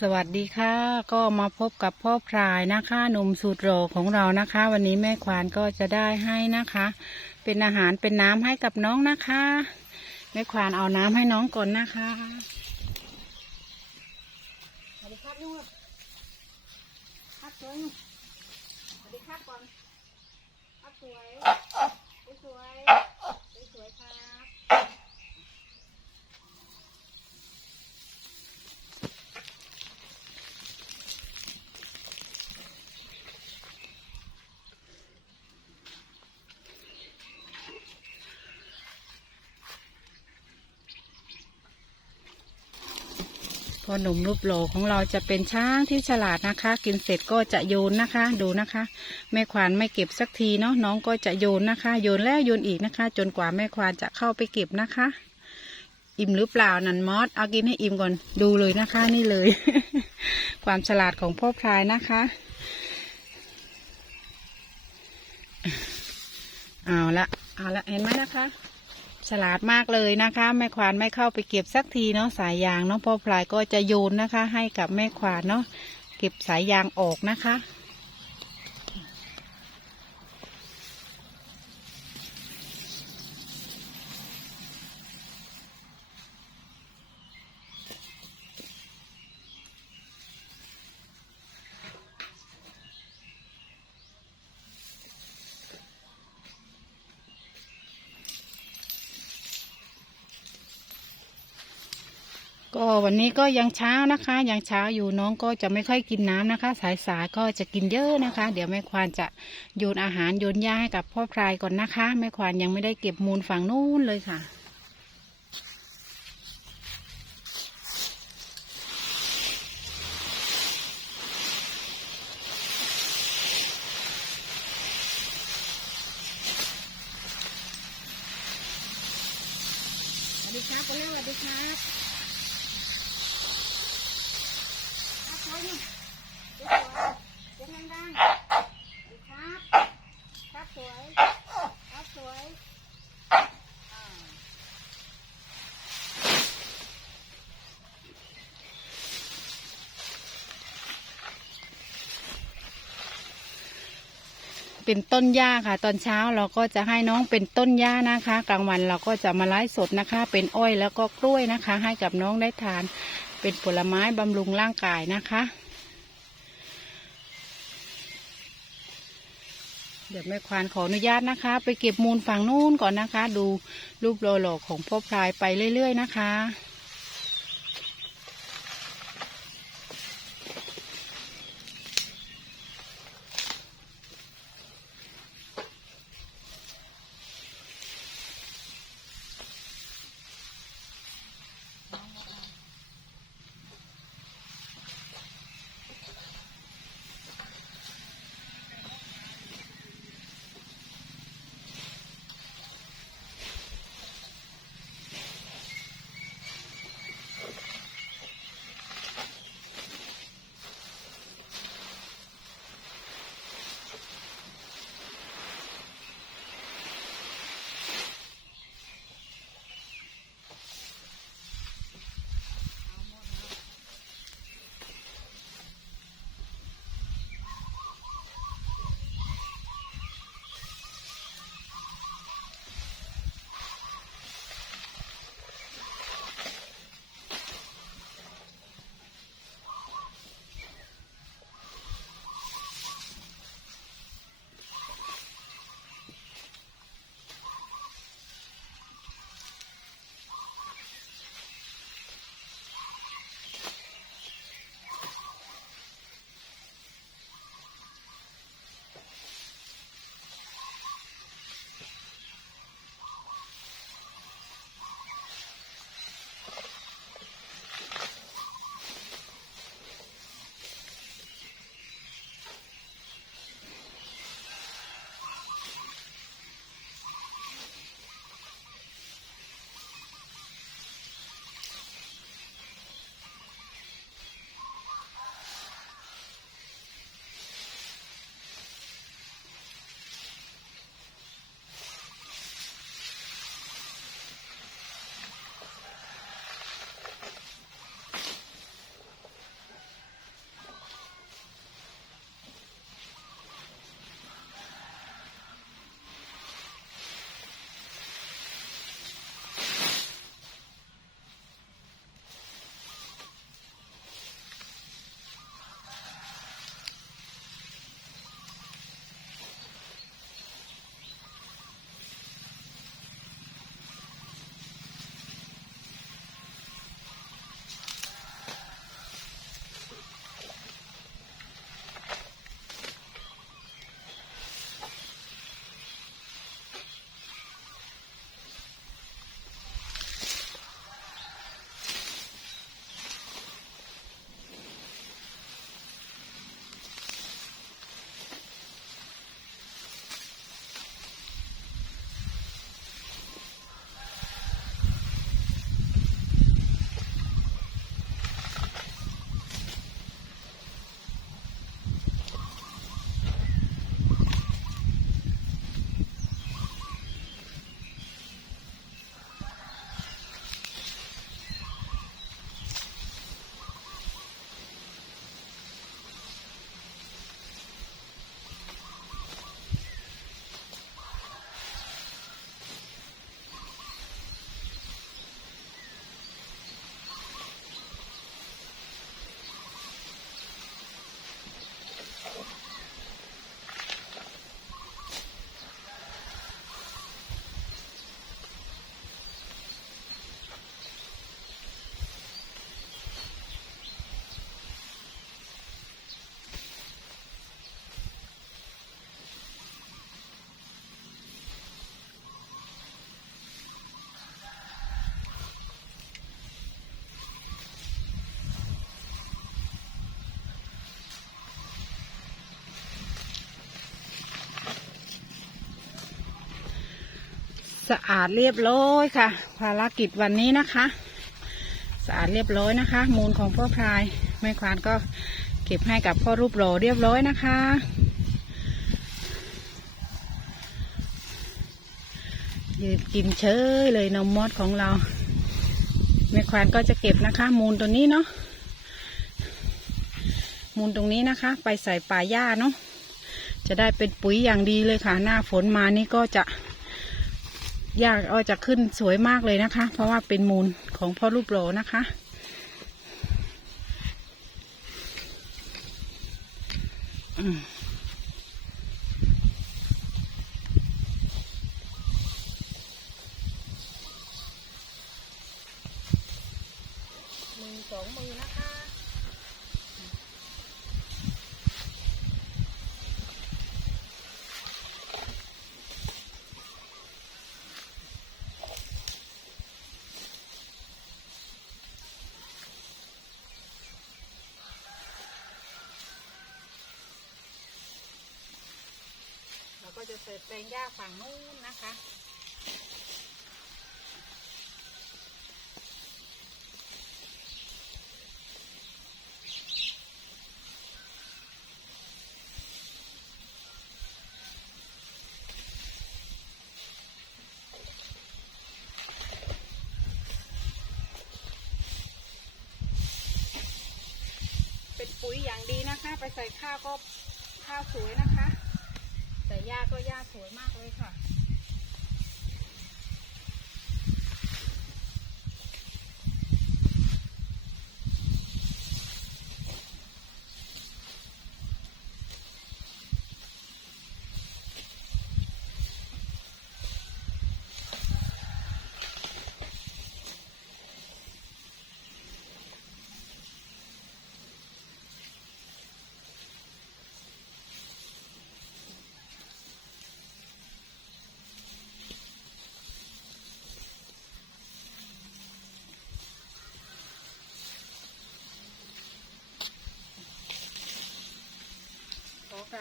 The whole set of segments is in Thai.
สวัสดีค่ะ ก็มาพบกับพ่อพรายนะคะหนุ่มสูตรโรของเรานะคะ วันนี้แม่ควานก็จะได้ให้นะคะ เป็นอาหารเป็นน้ำให้กับน้องนะคะ แม่ควานเอาน้ำให้น้องก่อนนะคะสวัสดีครับลูกครับสวยสวัสดีครับก่อนครับสวยสวยสวยครับ พ่อหนุ่มรูปโหลของเราจะเป็นช้างที่ฉลาดนะคะ กินเสร็จก็จะโยนนะคะ ดูนะคะ แม่ควานไม่เก็บสักทีเนาะน้องก็จะโยนนะคะ โยนแล้วโยนอีกนะคะ จนกว่าแม่ควานจะเข้าไปเก็บนะคะ อิ่มหรือเปล่านันมอสเอากินให้อิ่มก่อนดูเลยนะคะนี่เลย ความฉลาดของพ่อพลายนะคะเอาละเอาละเห็นไหมนะคะ ฉลาดมากเลยนะคะแม่ควานไม่เข้าไปเก็บสักทีเนาะสายยางเนาะพ่อพลายก็จะโยนนะคะ ให้กับแม่ควานเนาะเก็บสายยางออกนะคะ ก็วันนี้ก็ยังเช้านะคะ ยังเช้าอยู่น้องก็จะไม่ค่อยกินน้ำนะคะ สายสายก็จะกินเยอะนะคะ เดี๋ยวแม่ควานจะโยนอาหารโยนหญ้าให้กับพ่อพลายก่อนนะคะแม่ควานยังไม่ได้เก็บมูลฝั่งนู้นเลยค่ะสวัสดีครับสวัสดีครับ คนเสียงดังๆครับ ครับสวย ครับสวยอ่าเป็นต้นหญ้าค่ะ ตอนเช้าเราก็จะให้น้องเป็นต้นหญ้านะคะ กลางวันเราก็จะมาไลฟ์สดนะคะ เป็นอ้อยแล้วก็กล้วยนะคะ ให้กับน้องได้ทาน เป็นผลไม้บำรุงร่างกายนะคะ เดี๋ยวแม่ควานขออนุญาตนะคะ ไปเก็บมูลฝั่งนู้นก่อนนะคะ ดูรูปโลโลของพ่อพลายไปเรื่อยๆนะคะ สะอาดเรียบร้อยค่ะ ภารกิจวันนี้นะคะ สะอาดเรียบร้อยนะคะ มูลของพ่อพลายแม่ควานก็เก็บให้กับพ่อรูปหล่อเรียบร้อยนะคะ ยืนกินเฉยเลยนมมดของเราแม่ควานก็จะเก็บนะคะ มูลตัวนี้เนาะมูลตรงนี้นะคะ ไปใส่ป่าหญ้าเนาะจะได้เป็นปุ๋ยอย่างดีเลยค่ะ หน้าฝนมานี่ก็จะ ยากอ่อจะขึ้นสวยมากเลยนะคะ เพราะว่าเป็นมูลของพ่อรูปโหลนะคะ อืมอสองมือนะคะ เสิร์ฟแปลงหญ้าฝั่งนู้นนะคะเป็นปุ๋ยอย่างดีนะคะ ไปใส่ข้าวก็ข้าวสวยนะคะ แต่หญ้าก็หญ้าสวยมากเลยค่ะ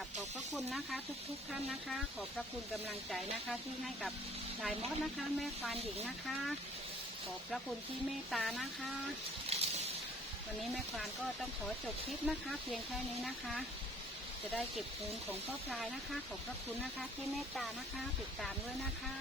ราบขอบพระคุณนะคะ ทุกๆท่านนะคะ ขอบพระคุณกำลังใจนะคะ ที่ให้กับนายมดนะคะ แม่ควานหญิงนะคะ ขอบพระคุณที่เมตตานะคะ วันนี้แม่ควานก็ต้องขอจบคลิปนะคะ เพียงแค่นี้นะคะ จะได้เก็บปูนของพ่อพลายนะคะ ขอบพระคุณนะคะที่เมตตานะคะ ติดตามด้วยนะคะ